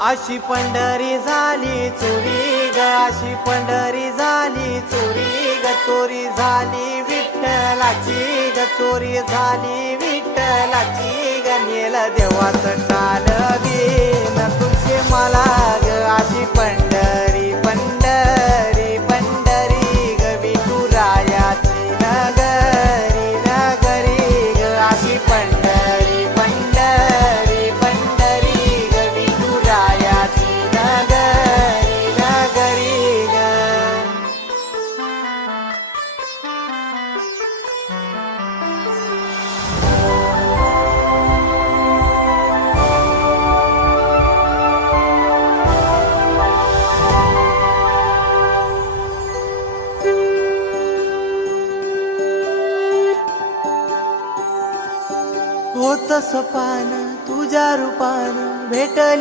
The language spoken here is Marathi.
अशी पंढरी झाली चोरी ग, अशी पंढरी झाली चोरी ग, चोरी झाली विठ्ठलाची ग, चोरी झाली विठ्ठलाची ग, नेल देवाचं टाल दिन तुझे मला ग, अशी पंढरी पंढरी पंढरी ग, विठुरायाची नगरी नगरी ग, अशी पंढरी पंढरी पंढरी ग, विठुरायाची नगरी नगरी ग. होत सपान तुझ्या रूपान भेटली